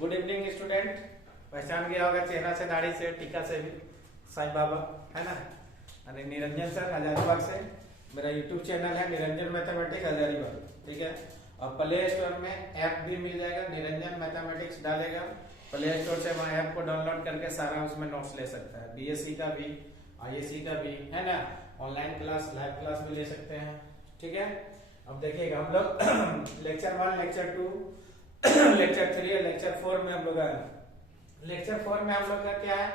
Good evening student. पहचान गया होगा चेहरा से, दाढ़ी से, टीका से भी, साईं बाबा है ना। अरे निरंजन सर हजारीबाग से, मेरा यूट्यूब चैनल है निरंजन मैथमेटिक्स हजारीबाग, ठीक है। और प्ले स्टोर में ऐप भी मिल जाएगा, निरंजन मैथमेटिक्स डालेगा प्ले स्टोर से, वहाँ ऐप को डाउनलोड करके सारा उसमें नोट्स ले सकता है, बीएससी का भी, आईएससी का भी, है ना। ऑनलाइन क्लास, लाइव क्लास भी ले सकते हैं, ठीक है। अब देखिएगा हम लोग लेक्चर 1, लेक्चर 2, लेक्चर 3 और लेक्चर 4 में हम लोग आए। लेक्चर 4 में हम लोग का क्या है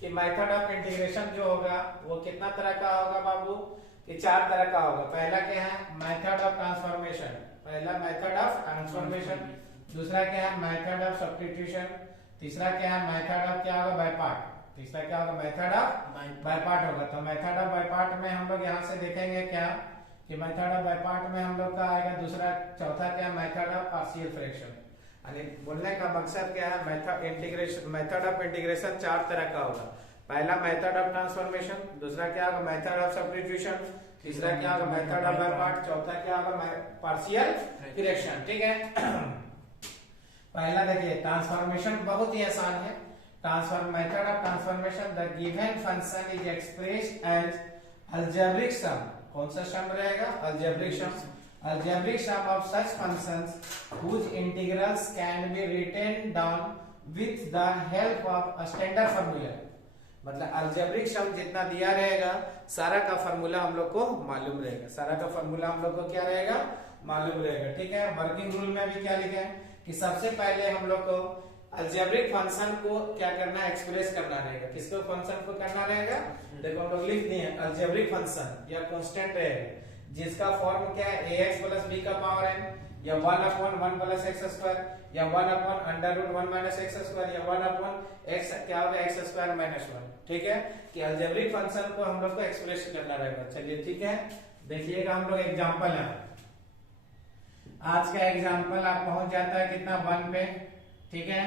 कि मेथड ऑफ इंटीग्रेशन जो होगा वो कितना तरह का होगा बाबू, कि 4 तरह का होगा। पहला क्या है, मेथड ऑफ ट्रांसफॉर्मेशन, पहला मेथड ऑफ ट्रांसफॉर्मेशन। दूसरा क्या है, मेथड ऑफ सब्स्टिट्यूशन। तीसरा क्या है, मेथड ऑफ क्या होगा, बाय पार्ट। तीसरा क्या होगा, मेथड ऑफ बाय पार्ट होगा। तो मेथड ऑफ बाय पार्ट में हम लोग यहाँ से देखेंगे क्या कि मेथड ऑफ बाय पार्ट में हम लोग का आएगा दूसरा, चौथा क्या, मेथड ऑफ पार्शियल फ्रैक्शन। बोलने का मकसद क्या है, मेथड ऑफ इंटीग्रेशन 4 तरह का होगा। पहला मेथड ऑफ ट्रांसफॉर्मेशन, दूसरा क्या होगा मेथड ऑफ सब्स्टिट्यूशन, तीसरा क्या होगा मेथड ऑफ बाय पार्ट, चौथा क्या होगा पार्शियल फ्रैक्शन, ठीक है। पहला देखिए ट्रांसफॉर्मेशन, बहुत ही आसान है। Method of transformation, the given function is expressed as algebraic sum. कौन सा सम रहेगा, algebraic sum. Algebraic sum of such functions whose integrals can be written down with the help of a standard formula। मतलब algebraic सम जितना दिया रहेगा सारा का formula हम लोग को मालूम रहेगा, सारा का फॉर्मूला हम लोग को क्या रहेगा, मालूम रहेगा, ठीक है। वर्किंग रूल में भी क्या लिखा है कि सबसे पहले हम लोग को अलजेब्रिक फंक्शन को क्या करना, एक्सप्रेस करना रहेगा। किसको फंक्शन को करना रहेगा, देखो हम लोग लिख दिए अलजेब्रिक फंक्शन या कांस्टेंट रहेगा जिसका फॉर्म क्या है, ax प्लस b का पावर n, या 1/1 प्लस एक्स स्क्वायर, या 1/√1 माइनस एक्स स्क्वायर, या 1/x क्या होगा, एक्स स्क्वायर माइनस 1, ठीक है। कि अलजेब्रिक फंक्शन को हम लोग को एक्सप्रेस करना रहेगा। चलिए ठीक है, देखिएगा हम लोग एग्जांपल है। आज का एग्जांपल आप पहुंच जाता है कितना, 1 पे, ठीक है।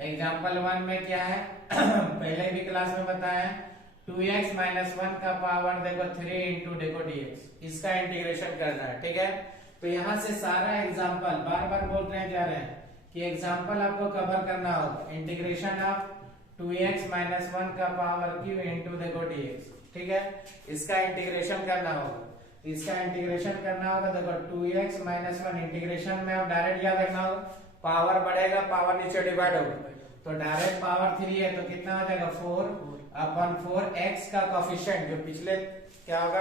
एग्जांपल 1 में क्या है पहले भी क्लास में बताया, 2x माइनस 1 का पावर देखो 3 इंटू देखो dx, इसका इंटीग्रेशन करना है, ठीक है। तो यहाँ से सारा एग्जांपल बार बार बोल रहे जा रहे हैं कि एग्जांपल आपको कवर करना होगा। इंटीग्रेशन ऑफ 2x माइनस 1 का पावर क्यू इंटू देखो dx, ठीक है। इसका इंटीग्रेशन करना होगा। इसका इंटीग्रेशन करना होगा, देखो 2x माइनस 1 इंटीग्रेशन में आप डायरेक्ट क्या करना होगा, पावर बढ़ेगा, पावर नीचे डिवाइड होगा, तो डायरेक्ट पावर 3 है तो कितना हो जाएगा 4/4। x का कोफिशिएंट जो पिछले क्या होगा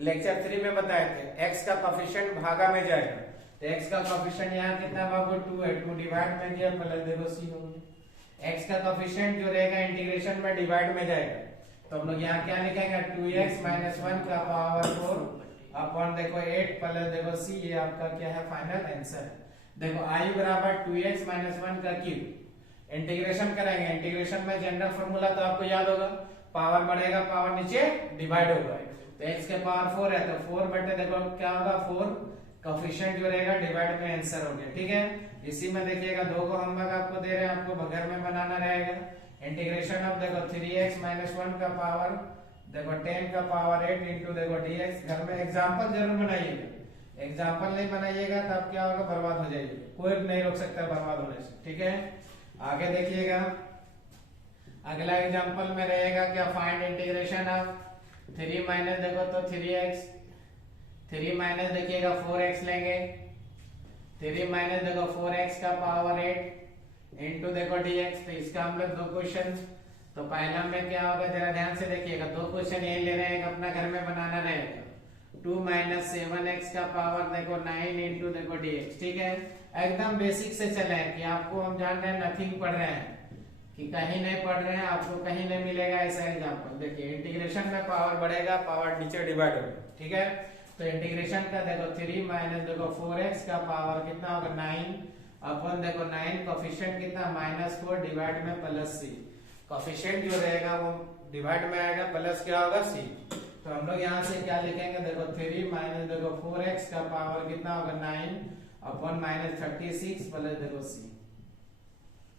लेक्चर 3 में बताए थे, x का कोफिशिएंट भागा में जाएगा, तो x का कोफिशिएंट यहाँ कितना बाबू 2 है, 2 डिवाइड में दिया प्लस देखो c हो गया। x का कोफिशिएंट जो रहेगा इंटीग्रेशन में डिवाइड में जाएगा, तो हम लोग यहाँ क्या लिखेंगे, 2x माइनस 1 का पावर 4 देखो 8 प्लस देखो c, ये आपका क्या है फाइनल आंसर। देखो i बराबर 2x माइनस 1 का क्यूब, इंटीग्रेशन करेंगे, इंटीग्रेशन में जनरल फॉर्मूला तो आपको याद होगा, पावर बढ़ेगा, पावर नीचे डिवाइड होगा, तो x के पावर 4 है तो 4 बटे देखो क्या होगा 4, कोफिशिएंट जो रहेगा डिवाइड में आंसर हो गया, ठीक है। इसी में देखिएगा 2 को होमवर्क आपको दे रहे हैं, आपको घर में बनाना रहेगा। इंटीग्रेशन ऑफ देखो 3x माइनस 1 का पावर देखो 10 का पावर 8 इंटू देखो dx। घर में एग्जाम्पल जरूर बनाइएगा, एग्जाम्पल नहीं बनाइएगा तब क्या होगा, बर्बाद हो जाएगी, कोई नहीं रोक सकता बर्बाद होने से, ठीक है। आगे देखिएगा, अगला एग्जांपल में रहेगा क्या, फाइंड इंटीग्रेशन ऑफ 3 माइनस देखो तो 3x, 3 माइनस देखिएगा 4x लेंगे, 3 माइनस देखो 4x का पावर 8 इंटू देखो dx। तो इसका हम लोग 2 क्वेश्चन, तो पहला में क्या होगा जरा ध्यान से देखिएगा, 2 क्वेश्चन यही ले रहे हैं, अपना घर में बनाना रहेगा। 2 माइनस 7x का पावर देखो 9 इंटू देखो dx, ठीक है। एकदम बेसिक से चले कि आपको हम जान रहे हैं नथिंग पढ़ रहे हैं, कि कहीं नहीं पढ़ रहे हैं, आपको कहीं नहीं मिलेगा ऐसा एग्जांपल। देखिए इंटीग्रेशन में पावर बढ़ेगा, पावर नीचे डिवाइड होगा, ठीक है। तो इंटीग्रेशन का देखो 3 माइनस देखो 4x का पावर कितना होगा 9 अपन देखो 9, कोफिशिएंट कितना -4 डिवाइड में प्लस c, कोफिशिएंट जो रहेगा वो डिवाइड में आएगा, प्लस क्या होगा c। तो हम लोग यहाँ से क्या लिखेंगे, देखो 3 माइनस देखो 4x का पावर कितना होगा 9 अपन -36 प्लस देखो c।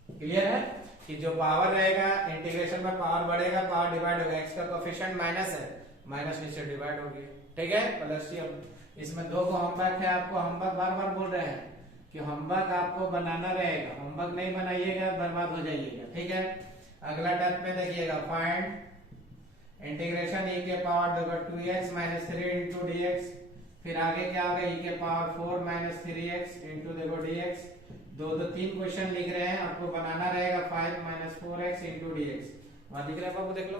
क्लियर है कि जो पावर रहेगा इंटीग्रेशन में पावर बढ़ेगा, पावर डिवाइड होगा, x का कोफिशिएंट माइनस है, माइनस नीचे डिवाइड हो गया, ठीक है, प्लस c। इसमें 2 को होमवर्क है, आपको होमवर्क बार बार बोल रहे हैं कि होमवर्क आपको बनाना रहेगा, होमवर्क नहीं बनाइएगा बर्बाद हो जाइएगा, ठीक है। अगला टर्म में देखिएगा, फाइंड इंटीग्रेशन e के पावर देखो 2x माइनस 3 इंटू dx, फिर आगे क्या होगा e के पावर 4 माइनस 3x इंटू देखो dx। दो तीन क्वेश्चन लिख रहे हैं, आपको बनाना रहेगा 5 माइनस 4x इंटू dx। वहां दिख रहा है बाबू, देख लो।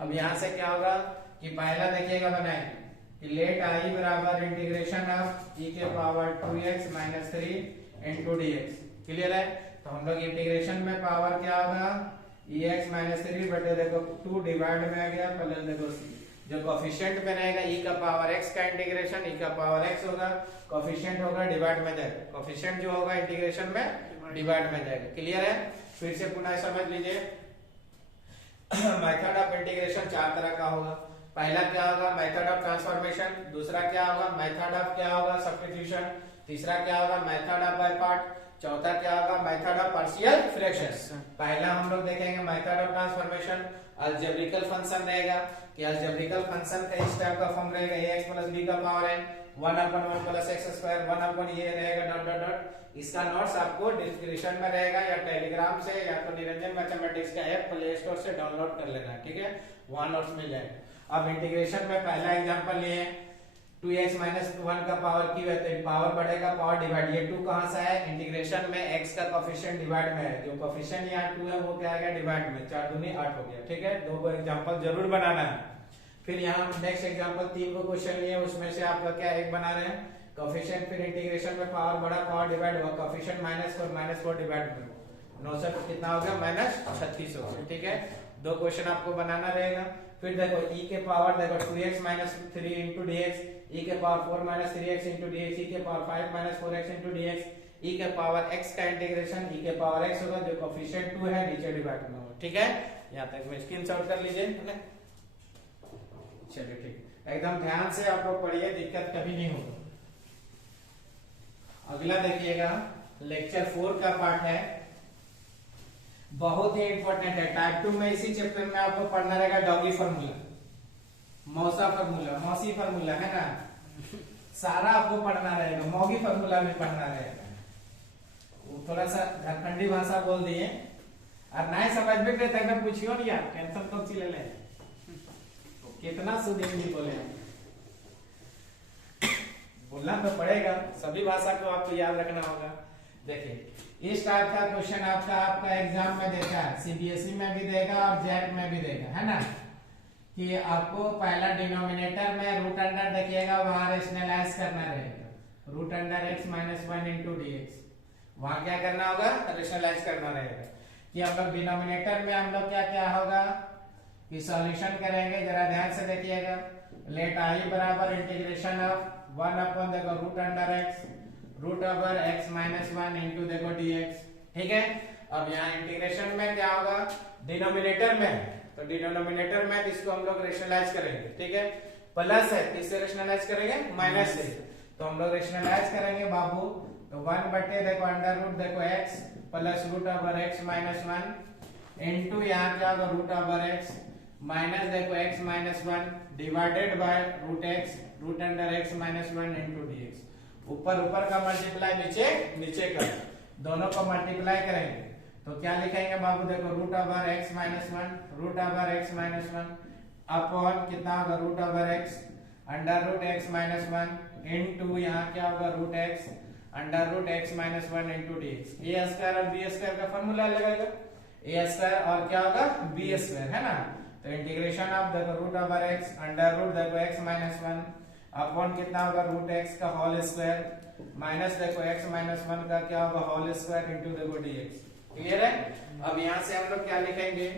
अब यहाँ से क्या होगा कि पहला देखिएगा बनाएंगे कि लेट आई बराबर इंटीग्रेशन ऑफ e के power 2x minus 3 into dx। Clear है? तो हम लोग इंटीग्रेशन में पावर क्या होगा, ex माइनस 3 बटे देखो 2 डिवाइड में आ गया प्लस देखो जो कोफिशिएंट में रहेगा e का पावर x का इंटीग्रेशन e का पावर x होगा, कोफिशिएंट होगा डिवाइड में जाएगा, कोफिशिएंट जो होगा इंटीग्रेशन में डिवाइड में जाएगा। क्लियर है? फिर से पुनः समझ लीजिए, मेथड ऑफ इंटीग्रेशन चार तरह का होगा। पहला क्या होगा, मेथड ऑफ ट्रांसफॉर्मेशन। दूसरा क्या होगा, मेथड ऑफ क्या होगा, सब्स्टिट्यूशन। तीसरा क्या होगा, मेथड ऑफ बाय पार्ट। चौथा क्या होगा, मेथड ऑफ पार्शियल फ्रैक्शन। पहला हम लोग देखेंगे मेथड ऑफ ट्रांसफॉर्मेशन। अलजेब्रिकल फंक्शन रहेगा कि अलजेब्रिकल फंक्शन का इस टाइप का फॉर्म रहेगा, ax प्लस b का power n 1/1 plus x square 1/, ये रहेगा डॉट डॉट डॉट। इसका नोट्स आपको डिस्क्रिप्शन में रहेगा, या टेलीग्राम से या तो निरंजन मैथमेटिक्स का ऐप प्ले स्टोर से डाउनलोड कर लेना, ठीक है, वहां नोट्स मिल जाएगा। अब इंटीग्रेशन में पहला एग्जांपल लिए 2x माइनस 1 का पावर की है, तो पावर बढ़ेगा, पावर डिवाइड, ये 2 कहां से है, इंटीग्रेशन में x का कोफिशिएंट डिवाइड में है, जो कोफिशिएंट यहाँ 2 है वो क्या आ गया डिवाइड में, 4 दूनी 8 हो गया, ठीक है। दो एग्जांपल जरूर बनाना है। फिर यहाँ नेक्स्ट एग्जांपल 3 को क्वेश्चन लिए, उसमें से आपका क्या एक बना रहे हैं कोफिशिएंट, फिर इंटीग्रेशन में पावर बढ़ा, पावर डिवाइड हुआ, कोफिशिएंट -4 डिवाइड में 9 से कितना हो गया -36 हो गया, ठीक है। दो क्वेश्चन आपको बनाना रहेगा। फिर देखो e के पावर देखो 2x minus 3 into dx, e के power 4 minus 3x into dx, e के power 5 minus 4x into dx, e के पावर x का इंटीग्रेशन e के पावर x होगा, जो कोफिशिएंट 2 है नीचे डिवाइड में होगा, ठीक है। यहाँ तक में स्क्रीनशॉट कर लीजिए, चलिए ठीक, एकदम ध्यान से आप लोग पढ़िए, दिक्कत कभी नहीं होगा। अगला देखिएगा लेक्चर 4 का पार्ट है, बहुत ही इंपॉर्टेंट है। टाइप 2 में इसी चैप्टर में आपको पढ़ना रहेगा डॉगी फार्मूला, मौसा फार्मूला, मौसी फार्मूला है ना, सारा आपको पढ़ना रहेगा, मौगी फार्मूला भी पढ़ना रहेगा। थोड़ा सा झारखंडी भाषा बोल दिए और नहीं समझ में तो पूछियो नहीं, आप टेंशन कब सी ले ले, कितना शुद्ध हिंदी बोले, बोलना तो पड़ेगा, सभी भाषा को आपको याद रखना होगा। देखिए इस टाइप का क्वेश्चन आपका एग्जाम में देखा है, सीबीएसई में भी देगा और जेट में भी देगा, है ना, कि आपको पहला डिनोमिनेटर में रूट अंडर देखिएगा, वहां रेशनलाइज करना रहेगा, root under x minus 1 into dx, वहां क्या करना होगा, रेशनलाइज करना रहेगा। कि हम लोग डिनोमिनेटर में हम लोग क्या क्या होगा कि सॉल्यूशन करेंगे, जरा ध्यान से देखिएगा। लेट आई बराबर इंटीग्रेशन ऑफ 1 देखो root under x root over x minus 1 into देखो dx, ठीक है। अब यहाँ इंटीग्रेशन में क्या होगा, डिनोमिनेटर में, तो डिनोमिनेटर में इसको हम लोग रेशनलाइज करेंगे, ठीक है। प्लस है, किससे रेशनलाइज करेंगे, माइनस से, तो हम लोग रेशनलाइज करेंगे बाबू, तो 1 बटे देखो अंडर रूट देखो x plus root over x minus 1 into यहाँ क्या होगा रूट ओवर x माइनस देखो x minus 1 divided by root x root under x minus 1 into dx। ऊपर ऊपर का मल्टीप्लाई नीचे नीचे का, दोनों को मल्टीप्लाई करेंगे तो क्या लिखेंगे बाबू, देखो root over x minus 1 root over x minus 1 upon कितना होगा root over x under root x minus 1 into यहाँ क्या होगा root x under root x minus 1 into dx। A square और बी स्क्वायर का फॉर्मूला लगाएगा, ए स्क्वायर और क्या होगा बी स्क्वायर, है ना। तो इंटीग्रेशन ऑफ देखो root over x under root देखो x माइनस 1 अपॉन कितना होगा रूट x का होल स्क्वायर माइनस देखो x माइनस 1 का क्या होगा होल स्क्वायर इंटू देखो dx। क्लियर है? अब यहाँ से हम लोग क्या लिखेंगे,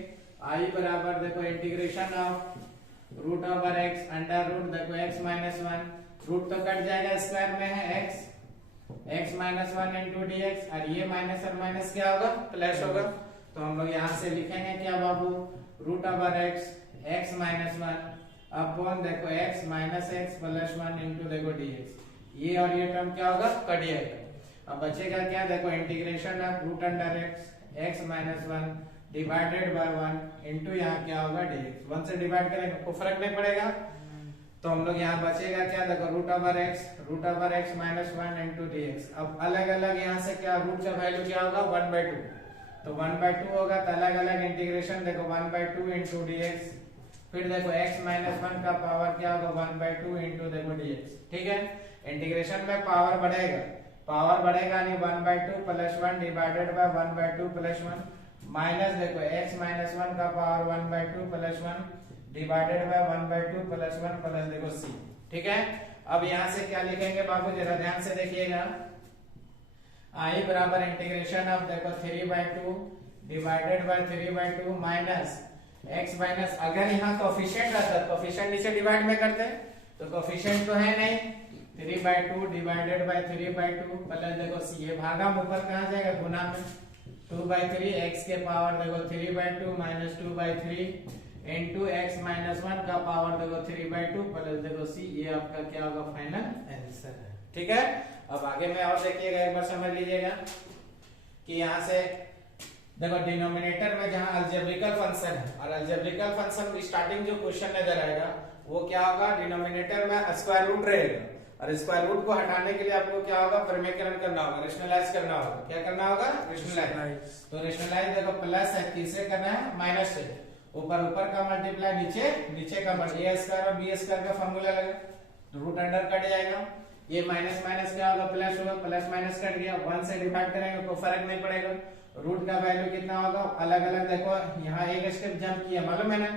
i बराबर देखो integration of root over x under root देखो x माइनस 1, रूट तो कट जाएगा, स्क्वायर में है x माइनस 1 इंटू dx, और ये माइनस और माइनस क्या होगा प्लस होगा, तो हम लोग यहाँ से लिखेंगे क्या बाबू, root over x minus 1 upon देखो x minus x plus 1 into देखो dx। ये और ये टर्म क्या होगा, कट जाएगा। अब बचेगा क्या, देखो integration of root under x minus 1 divided by 1 into यहाँ क्या होगा dx। 1 से डिवाइड करेंगे को फर्क नहीं पड़ेगा, तो हम लोग यहाँ बचेगा क्या, देखो root over x minus 1 into d x. अब अलग अलग यहाँ से क्या रूट का वैल्यू क्या होगा 1/2, तो 1/2 होगा, तो अलग अलग इंटीग्रेशन देखो 1/2 इंटू डी एक्स, फिर देखो x माइनस 1 का पावर क्या होगा 1/2 इंटू देखो dx। ठीक है, इंटीग्रेशन में पावर बढ़ेगा नहीं 1/2 plus 1 divided bye 1/2 plus 1 minus देखो x माइनस 1 का power 1/2 plus 1 divided bye 1/2 plus 1 plus देखो c। ठीक है, अब यहाँ से क्या लिखेंगे बाबू, जरा ध्यान से देखिएगा, i बराबर इंटीग्रेशन ऑफ देखो 3/2 divided by 3/2 minus x minus, अगर यहाँ कोफिशिएंट रहता तो कोफिशिएंट नीचे डिवाइड में करते, तो कोफिशिएंट तो है नहीं, 3/2 डिवाइडेड बाय 3/2 प्लस देखो c, ये भागा ऊपर कहाँ जाएगा गुना में 2/3 x के पावर देखो 3/2 माइनस 2/3 इनटू x माइनस 1 का पावर देखो 3/2 प्लस देखो c, ये आपका क्या होगा फाइनल आंसर है। ठीक है, अब आगे में और देखिएगा, एक बार समझ लीजिएगा कि यहाँ से देखो डिनोमिनेटर में जहां अलजेब्रिकल फंक्शन है, और अलजेब्रिकल फंक्शन स्टार्टिंग जो क्वेश्चन नजर आएगा वो क्या होगा, डिनोमिनेटर में स्क्वायर रूट रहेगा, और स्क्वायर रूट को हटाने के लिए आपको क्या होगा, परिमेयकरण करना होगा, रेशनलाइज करना होगा। क्या करना होगा, रेशनलाइज। तो रेशनलाइज देखो प्लस है, किससे करना है, माइनस से, ऊपर का मल्टीप्लाई नीचे का मल्टीप्लाई, a स्क्वायर और b स्क्वायर का फार्मूला लगा, रूट अंडर कट जाएगा, ये माइनस माइनस क्या होगा प्लस होगा, प्लस माइनस कट गया, 1 से डिवाइड करेंगे कोई फर्क नहीं पड़ेगा, रूट का वैल्यू कितना होगा, अलग अलग देखो यहाँ एक स्टेप जंप किया, मालूम है ना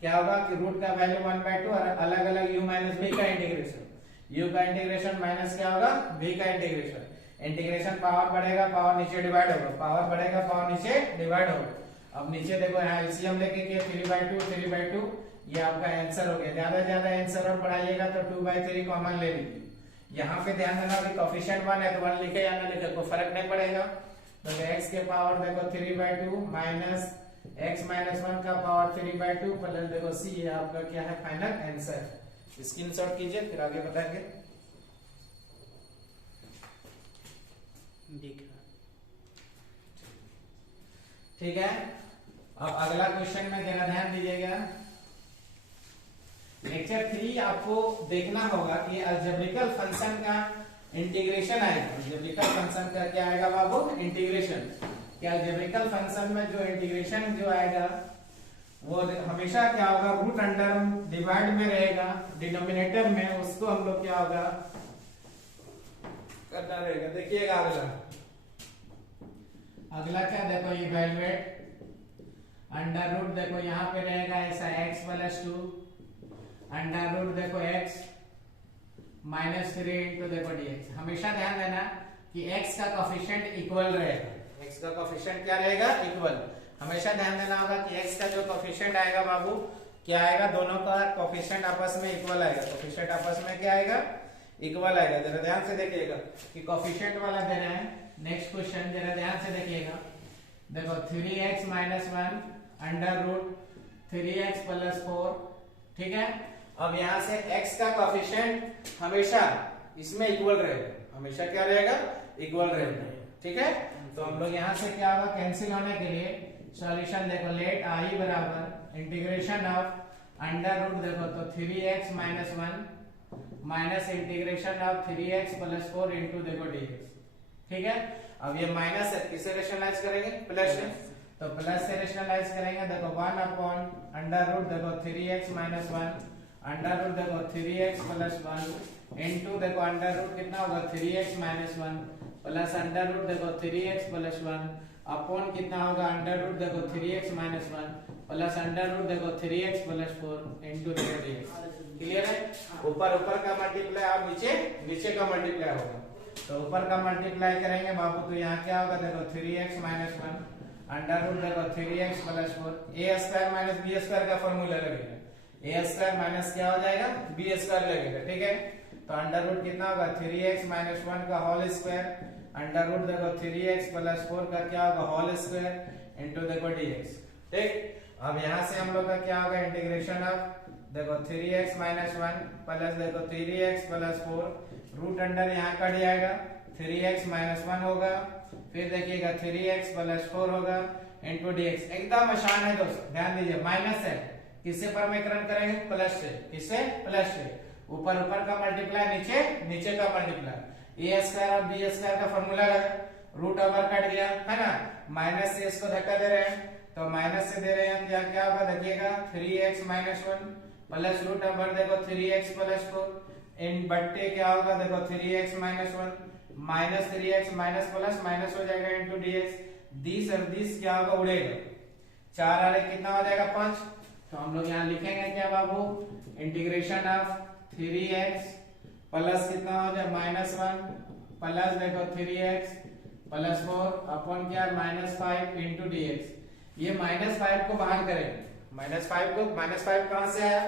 क्या होगा कि रूट का वैल्यू 1/2 और अलग अलग u माइनस v का इंटीग्रेशन, u का इंटीग्रेशन माइनस क्या होगा v का इंटीग्रेशन, इंटीग्रेशन पावर बढ़ेगा पावर नीचे डिवाइड होगा, पावर बढ़ेगा पावर नीचे डिवाइड होगा। अब नीचे देखो यहाँ एलसीएम लेके किया 3/2 ये आपका आंसर हो गया, ज्यादा आंसर और बढ़ाइएगा तो 2/3 कॉमन ले लीजिए, यहाँ पे ध्यान देना कि कोफिशिएंट 1 है तो 1 लिखे या ना लिखे कोई फर्क नहीं पड़ेगा, तो x के पावर देखो 3/2 माइनस x माइनस 1 का पावर 3/2 प्लस देखो c, ये आपका क्या है फाइनल आंसर। स्क्रीनशॉट कीजिए फिर आगे बताएंगे। ठीक है, अब अगला क्वेश्चन में जरा ध्यान दीजिएगा, लेक्चर 3 आपको देखना होगा कि अलजेब्रिकल फंक्शन का इंटीग्रेशन आएगा, अलजेब्रिकल फंक्शन का क्या आएगा बाबू, इंटीग्रेशन। क्या अलजेब्रिकल फंक्शन में जो इंटीग्रेशन जो आएगा वो हमेशा क्या होगा, रूट अंडर डिवाइड में रहेगा, डिनोमिनेटर में उसको हम लोग क्या होगा करना रहेगा। देखिएगा अगला क्या देखो, इवैल्यूएट अंडर रूट देखो यहाँ पे रहेगा ऐसा x प्लस 2 अंडर रूट देखो x माइनस 3 इंटू देखो dx। हमेशा ध्यान देना कि x का कोफिशिएंट इक्वल रहेगा, x का कोफिशिएंट क्या रहेगा, इक्वल। हमेशा ध्यान देना होगा कि x का जो कोफिशिएंट आएगा बाबू क्या आएगा, दोनों का कोफिशिएंट आपस में इक्वल आएगा, कोफिशिएंट आपस में क्या आएगा, इक्वल आएगा। जरा ध्यान से देखिएगा कि कोफिशिएंट वाला दे रहे हैं, नेक्स्ट क्वेश्चन जरा ध्यान से देखिएगा, देखो 3x minus 1 under root 3x plus 4। ठीक है, अब यहाँ से x का कोफिशिएंट हमेशा इसमें इक्वल रहेगा, हमेशा क्या रहेगा, इक्वल रहेगा। ठीक है, तो हम लोग यहाँ से क्या होगा, कैंसिल होने के लिए सॉल्यूशन देखो, लेट i बराबर इंटीग्रेशन ऑफ अंडर रूट देखो तो 3x minus 1 minus integration of 3x plus 4 into देखो dx। ठीक है, अब ये माइनस है, किसे रेशनलाइज करेंगे, प्लस से, तो प्लस से रेशनलाइज करेंगे देखो 1 अपॉन अंडर रूट देखो 3x माइनस 1 अंडर रूट देखो 3x प्लस 1 इनटू देखो अंडर रूट कितना होगा 3x minus 1 plus under root देखो 3x प्लस 1 अपॉन कितना होगा अंडर रूट देखो 3x minus 1 plus under root देखो 3x प्लस 4 इनटू देखो dx। क्लियर है, ऊपर का मल्टीप्लाई और नीचे का मल्टीप्लाई होगा, तो ऊपर का मल्टीप्लाई करेंगे बाबू तो यहाँ क्या होगा देखो 3x माइनस 1 अंडर रूट देखो 3x plus 4 a square minus b square का फॉर्मूला लगेगा, a स्क्वायर माइनस क्या हो जाएगा b स्क्वायर लगेगा। ठीक है, तो अंडर रूट कितना होगा 3x माइनस 1 का होल स्क्वायर अंडर रूट देखो 3x प्लस 4 का क्या होगा होल स्क्वायर इनटू देखो dx। ठीक, अब यहाँ से हम लोग का क्या होगा, इंटीग्रेशन ऑफ देखो 3x माइनस 1 प्लस देखो 3x प्लस 4 रूट अंडर यहाँ कट जाएगा 3x माइनस 1 होगा, फिर देखिएगा 3x प्लस 4 होगा इनटू dx। एकदम आसान है दोस्तों, ध्यान दीजिए, माइनस है, किससे परिमेयकरण करेंगे, प्लस से, किससे, प्लस से, ऊपर ऊपर का मल्टीप्लाई, नीचे नीचे का मल्टीप्लाई। ए स्क्वायर और बी स्क्वायर का फॉर्मूला लगा, रूट ओवर कट गया है ना, माइनस से इसको धक्का दे रहे हैं तो माइनस से दे रहे हैं, क्या क्या होगा देखिएगा 3x minus 1 plus root over देखो 3x प्लस 4 इन बट्टे क्या होगा देखो 3x minus 1 minus 3x minus plus minus हो जाएगा इनटू dx, दिस और दिस क्या होगा उड़ेगा, 4 और 1 कितना हो जाएगा 5। तो हम लोग यहाँ लिखेंगे क्या बाबू, इंटीग्रेशन ऑफ 3x प्लस कितना हो जाए माइनस 1 प्लस देखो 3x प्लस 4 अपॉन क्या माइनस 5 इंटू dx। ये माइनस 5 को बाहर करेंगे, माइनस 5 को, माइनस 5 कहां से आया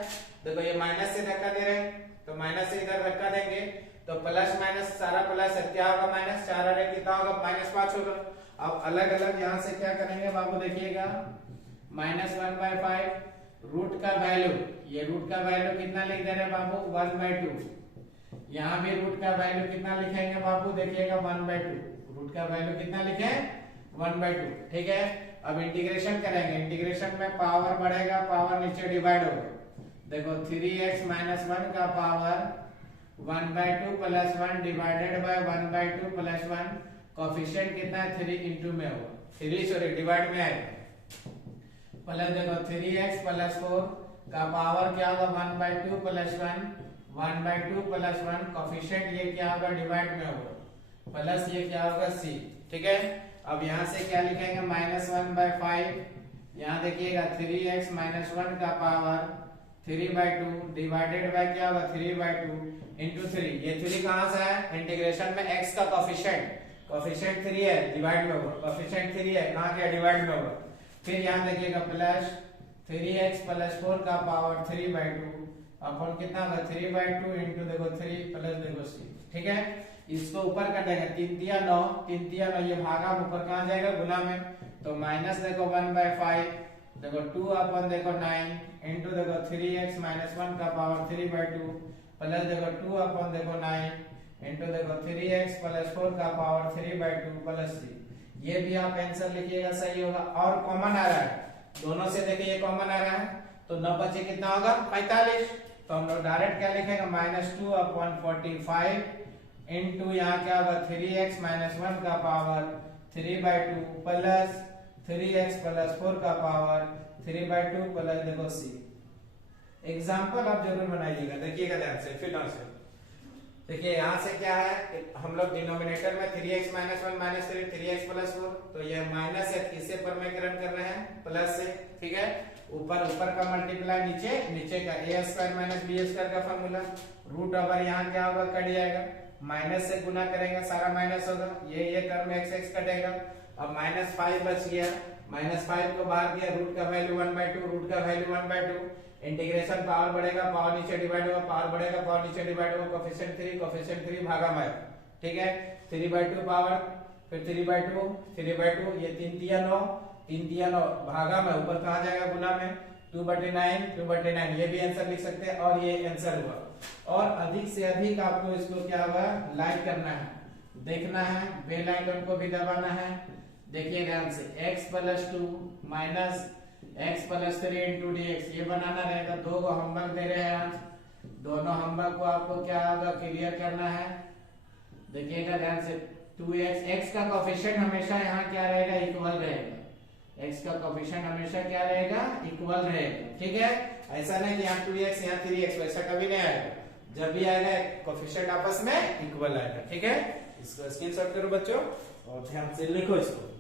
देखो, ये माइनस से धक्का दे रहे हैं तो माइनस से इधर धक्का देंगे तो प्लस माइनस सारा प्लस है, क्या होगा माइनस, 4 और 1 कितना होगा माइनस 5 होगा। अब अलग अलग यहाँ से क्या करेंगे बाबू देखिएगा, माइनस 1/5 रूट का वैल्यू, ये रूट का वैल्यू कितना लिख दे रहे हैं बाबू 1/2, यहाँ भी रूट का वैल्यू कितना लिखेंगे बाबू देखिएगा 1/2, रूट का वैल्यू कितना लिखे 1/2, ठीक है। अब इंटीग्रेशन करेंगे, इंटीग्रेशन में पावर बढ़ेगा, पावर नीचे डिवाइड होगा, देखो 3x माइनस 1 का power 1/2 plus 1 divided bye 1/2 plus 1, coefficient कितना है 3 इंटू में होगा, 3 सॉरी डिवाइड में आएगा, प्लस देखो 3x प्लस 4 का पावर क्या होगा 1/2 प्लस 1 1/2 प्लस 1, कोफिशिएंट ये क्या होगा डिवाइड में होगा, प्लस ये क्या होगा c, ठीक है। अब यहाँ से क्या लिखेंगे माइनस 1/5, यहाँ देखिएगा 3x माइनस 1 का पावर 3/2 डिवाइडेड बाय क्या होगा 3/2 इंटू 3, ये 3 कहां से है इंटीग्रेशन में x का कोफिशिएंट, कोफिशिएंट 3 है डिवाइड में होगा, कोफिशिएंट 3 है कहां के डिवाइड में होगा, फिर यहाँ देखिएगा प्लस 3x प्लस 4 का पावर 3/2 अपन कितना होगा 3/2 इंटू देखो 3 प्लस देखो c, ठीक है। इसको ऊपर कर देंगे 3 तिया 9, 3 तिया 9 ये भागा ऊपर कहां जाएगा गुना में, तो माइनस देखो 1/5 देखो 2 अपन देखो 9 इंटू देखो 3x माइनस 1 का पावर 3/2 प्लस देखो 2 अपन देखो 9 इंटू देखो 3x प्लस 4 का पावर 3/2 प्लस c, ये भी आप आंसर लिखिएगा सही होगा। और कॉमन आ रहा है दोनों से, देखिए ये कॉमन आ रहा है तो 9 बचे कितना होगा 45, तो हम लोग डायरेक्ट क्या लिखेंगे -2 अपॉन 45 इंटू यहाँ क्या होगा 3x माइनस 1 का पावर 3/2 प्लस 3x प्लस 4 का पावर 3/2 प्लस देखो c। एग्जाम्पल आप जरूर बनाइएगा, देखिएगा ध्यान से, फिर से देखिए यहाँ से क्या है, हम लोग डिनोमिनेटर में 3x minus 1 minus 3x plus 4, तो ये माइनस है किससे परमेकरण कर रहे हैं प्लस से, ठीक है। ऊपर ऊपर का मल्टीप्लाई, नीचे नीचे का a square minus b square का फॉर्मूला, रूट ओवर यहाँ क्या होगा कट जाएगा, माइनस से गुना करेंगे सारा माइनस होगा, ये टर्म x कटेगा, अब -5 बच गया, -5 को बाहर किया, रूट का वैल्यू 1/2, रूट का वैल्यू 1/2, इंटीग्रेशन पावर बढ़ेगा पावर नीचे डिवाइड होगा, पावर बढ़ेगा पावर नीचे डिवाइड होगा, कोफिशिएंट 3 भागा में, ठीक है। 3/2 पावर फिर 3/2 ये 3 तिया 9 3 तिया 9 भागा में, ऊपर कहा जाएगा गुना में 2/9 ये भी आंसर लिख सकते हैं, और ये आंसर हुआ। और अधिक से अधिक आपको इसको क्या हुआ लाइक करना है, देखना है, बेल आइकन को भी दबाना है, देखिए ध्यान से x plus 2 minus x plus 3 into dx, ये बनाना रहेगा। 2 को होमवर्क दे रहे हैं आज, दोनों होमवर्क को आपको क्या होगा क्लियर करना है, देखिएगा ध्यान से। 2x, x का कोफिशिएंट हमेशा यहाँ क्या रहेगा इक्वल रहेगा, x का कोफिशिएंट हमेशा क्या रहेगा इक्वल रहेगा, ठीक है। ऐसा नहीं कि यहाँ 2x यहाँ 3x, वैसा कभी नहीं आएगा, जब भी आएगा कोफिशिएंट आपस में इक्वल आएगा, ठीक है। इसको स्क्रीनशॉट करो बच्चों और ध्यान से लिखो इसको।